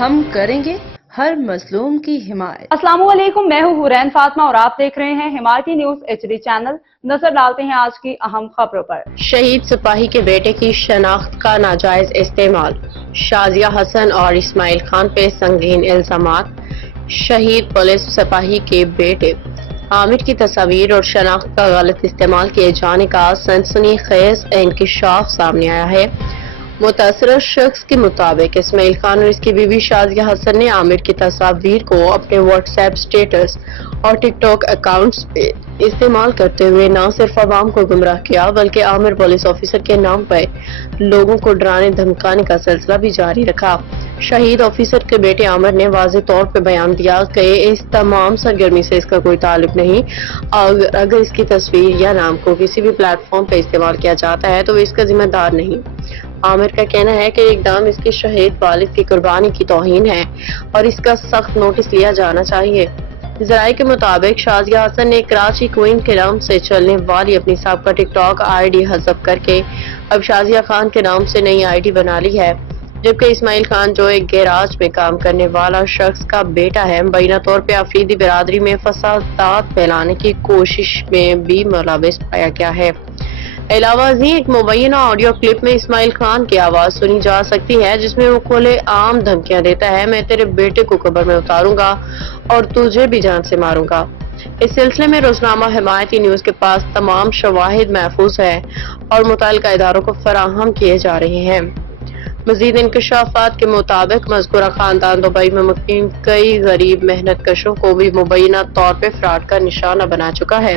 ہم کریں گے ہر مظلوم کی حمایت۔ السلام علیکم، میں ہوں حورین فاطمہ اور آپ دیکھ رہے ہیں حمایتی نیوز HD چینل۔ نظر ڈالتے ہیں آج کی اہم خبروں پر۔ شہید سپاہی کے بیٹے کی شناخت کا ناجائز استعمال، شازیہ حسن اور اسماعیل خان پہ سنگین الزامات۔ شہید پولیس سپاہی کے بیٹے عامر کی تصاویر اور شناخت کا غلط استعمال کیے جانے کا سنسنی خیز انکشاف سامنے آیا ہے۔ متاثرہ شخص کے مطابق اسماعیل خان اور اس کی بیوی شازیہ حسن نے عامر کی تصاویر کو اپنے واٹس ایپ سٹیٹس اور ٹک ٹاک اکاؤنٹس پہ استعمال کرتے ہوئے نہ صرف عوام کو گمراہ کیا بلکہ عامر پولیس آفیسر کے نام پر لوگوں کو ڈرانے دھمکانے کا سلسلہ بھی جاری رکھا۔ شہید آفیسر کے بیٹے عامر نے واضح طور پہ بیان دیا کہ اس تمام سرگرمی سے اس کا کوئی تعلق نہیں، اگر اس کی تصویر یا نام کو کسی بھی پلیٹ فارم پہ استعمال کیا جاتا ہے تو وہ اس کا ذمہ دار نہیں۔ عامر کا کہنا ہے کہ اقدام اس کے شہید والد کی قربانی کی توہین ہے اور اس کا سخت نوٹس لیا جانا چاہیے۔ ذرائع کے مطابق شازیہ حسن نے کراچی کوئن کے نام سے چلنے والی اپنی سابقہ ٹک ٹاک ID حذف کر کے اب شازیہ خان کے نام سے نئی ID بنا لی ہے، جبکہ اسماعیل خان جو ایک گیراج میں کام کرنے والا شخص کا بیٹا ہے، مبینہ طور پہ افریدی برادری میں فسادات پھیلانے کی کوشش میں بھی ملوث پایا گیا ہے۔ علاوہ ازیں ایک مبینہ آڈیو کلپ میں اسماعیل خان کی آواز سنی جا سکتی ہے جس میں وہ کھلے عام دھمکیاں دیتا ہے، میں تیرے بیٹے کو قبر میں اتاروں گا اور تجھے بھی جان سے ماروں گا۔ اس سلسلے میں روزنامہ حمایتی نیوز کے پاس تمام شواہد محفوظ ہے اور متعلقہ اداروں کو فراہم کیے جا رہے ہیں۔ مزید انکشافات کے مطابق مذکورہ خاندان دبئی میں مقیم کئی غریب محنت کشوں کو بھی مبینہ طور پہ فراڈ کا نشانہ بنا چکا ہے۔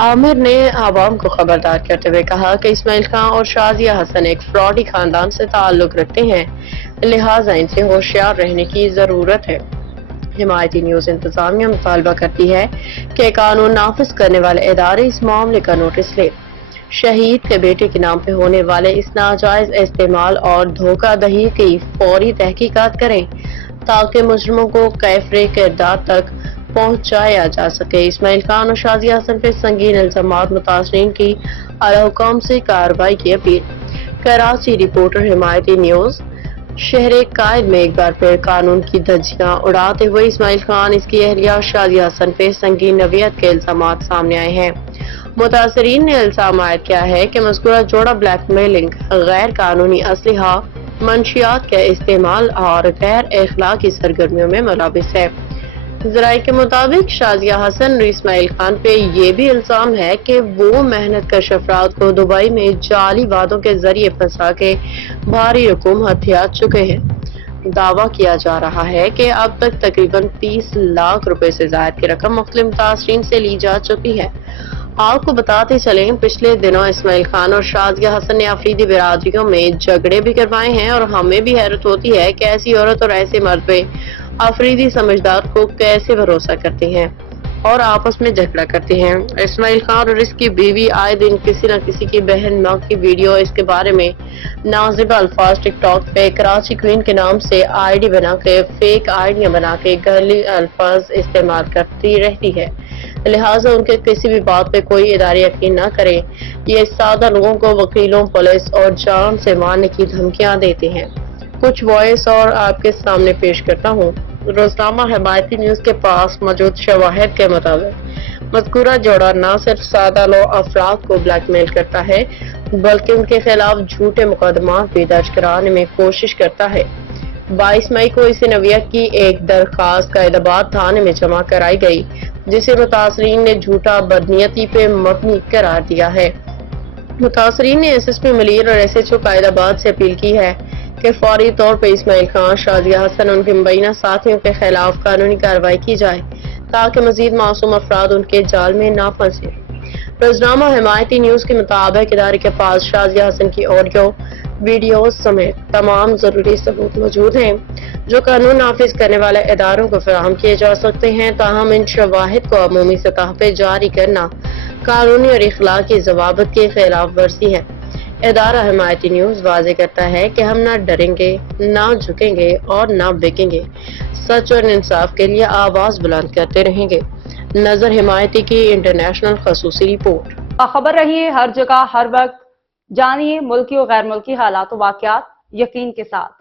عامر نے عوام کو خبردار کرتے ہوئے کہا کہ اسماعیل خان اور شازیہ حسن ایک فراڈی خاندان سے تعلق رکھتے ہیں، لہٰذا ان سے ہوشیار رہنے کی ضرورت ہے۔ حمایتی نیوز انتظامیہ مطالبہ کرتی ہے کہ قانون نافذ کرنے والے ادارے اس معاملے کا نوٹس لیں، شہید کے بیٹے کے نام پہ ہونے والے اس ناجائز استعمال اور دھوکہ دہی کی فوری تحقیقات کریں تاکہ مجرموں کو کیفر کردار تک پہنچایا جا سکے۔ اسماعیل خان اور شازیہ حسن پہ سنگین الزامات، متاثرین کی اعلیٰ حکام سے کارروائی کی اپیل۔ کراچی رپورٹر حمایتی نیوز۔ شہر قائد میں ایک بار پھر قانون کی دھجیاں اڑاتے ہوئے اسماعیل خان، اس کی اہلیہ شازیہ حسن پہ سنگین نوعیت کے الزامات سامنے آئے ہیں۔ متاثرین نے الزام عائد کیا ہے کہ مذکورہ جوڑا بلیک میلنگ، غیر قانونی اسلحہ، منشیات کے استعمال اور غیر اخلاقی سرگرمیوں میں ملوث ہے۔ ذرائع کے مطابق شازیہ حسن اور اسماعیل خان پہ یہ بھی الزام ہے کہ وہ محنت کش افراد کو دبئی میں جعلی وعدوں کے ذریعے پھنسا کے بھاری رقوم ہتھیا چکے ہیں۔ دعویٰ کیا جا رہا ہے کہ اب تک تقریباً 30 لاکھ روپے سے زائد کی رقم مختلف متاثرین سے لی جا چکی ہے۔ آپ کو بتاتے چلیں، پچھلے دنوں اسماعیل خان اور شازیہ حسن نے افریدی برادریوں میں جھگڑے بھی کروائے ہیں اور ہمیں بھی حیرت ہوتی ہے کہ ایسی عورت اور ایسے مرد پہ افریدی سمجھدار کو کیسے بھروسہ کرتے ہیں اور آپس میں جھگڑا کرتے ہیں۔ اسماعیل خان اور اس کی بیوی آئے دن کسی نہ کسی کی بہن ماں کی ویڈیو اس کے بارے میں نازیبا الفاظ ٹک ٹاک پہ کراچی کوئن کے نام سے ID بنا کے فیک آئیڈیاں بنا کے گھریلو الفاظ استعمال کرتی رہتی ہے، لہٰذا ان کے کسی بھی بات پہ کوئی ادارے یقین نہ کرے، یہ سادہ لوگوں کو وکیلوں، پولیس اور جان سے مارنے کی دھمکیاں دیتے ہیں۔ کچھ وائس اور آپ کے سامنے پیش کرتا ہوں۔ روزنامہ حمایتی نیوز کے پاس موجود شواہد کے مطابق مذکورہ جوڑا نہ صرف سادہ لو افراد کو بلیک میل کرتا ہے بلکہ ان کے خلاف جھوٹے مقدمات بھی درج کرانے میں کوشش کرتا ہے۔ 22 مئی کو اسی نوعیت کی ایک درخواست قائد آباد تھانے میں جمع کرائی گئی جسے متاثرین نے جھوٹا بدنیتی پہ مبنی قرار دیا ہے۔ متاثرین نے SSP ملیر اور SHO قائد آباد سے اپیل کی ہے کہ فوری طور پر اسماعیل خان، شازیہ حسن اور ان کے مبینہ ساتھیوں کے خلاف قانونی کارروائی کی جائے تاکہ مزید معصوم افراد ان کے جال میں نہ پھنسیں۔ روزنامہ حمایتی نیوز کے مطابق ادارے کے پاس شازیہ حسن کی آڈیو، ویڈیوز سمیت تمام ضروری ثبوت موجود ہیں جو قانون نافذ کرنے والے اداروں کو فراہم کیے جا سکتے ہیں، تاہم ان شواہد کو عمومی سطح پہ جاری کرنا قانونی اور اخلاقی ضوابط کی خلاف ورزی ہے۔ ادارہ حمایتی نیوز واضح کرتا ہے کہ ہم نہ ڈریں گے، نہ جھکیں گے اور نہ بکیں گے، سچ اور انصاف کے لیے آواز بلند کرتے رہیں گے۔ نظر حمایتی کی انٹرنیشنل خصوصی رپورٹ۔ باخبر رہیے ہر جگہ ہر وقت، جانیے ملکی اور غیر ملکی حالات و واقعات یقین کے ساتھ۔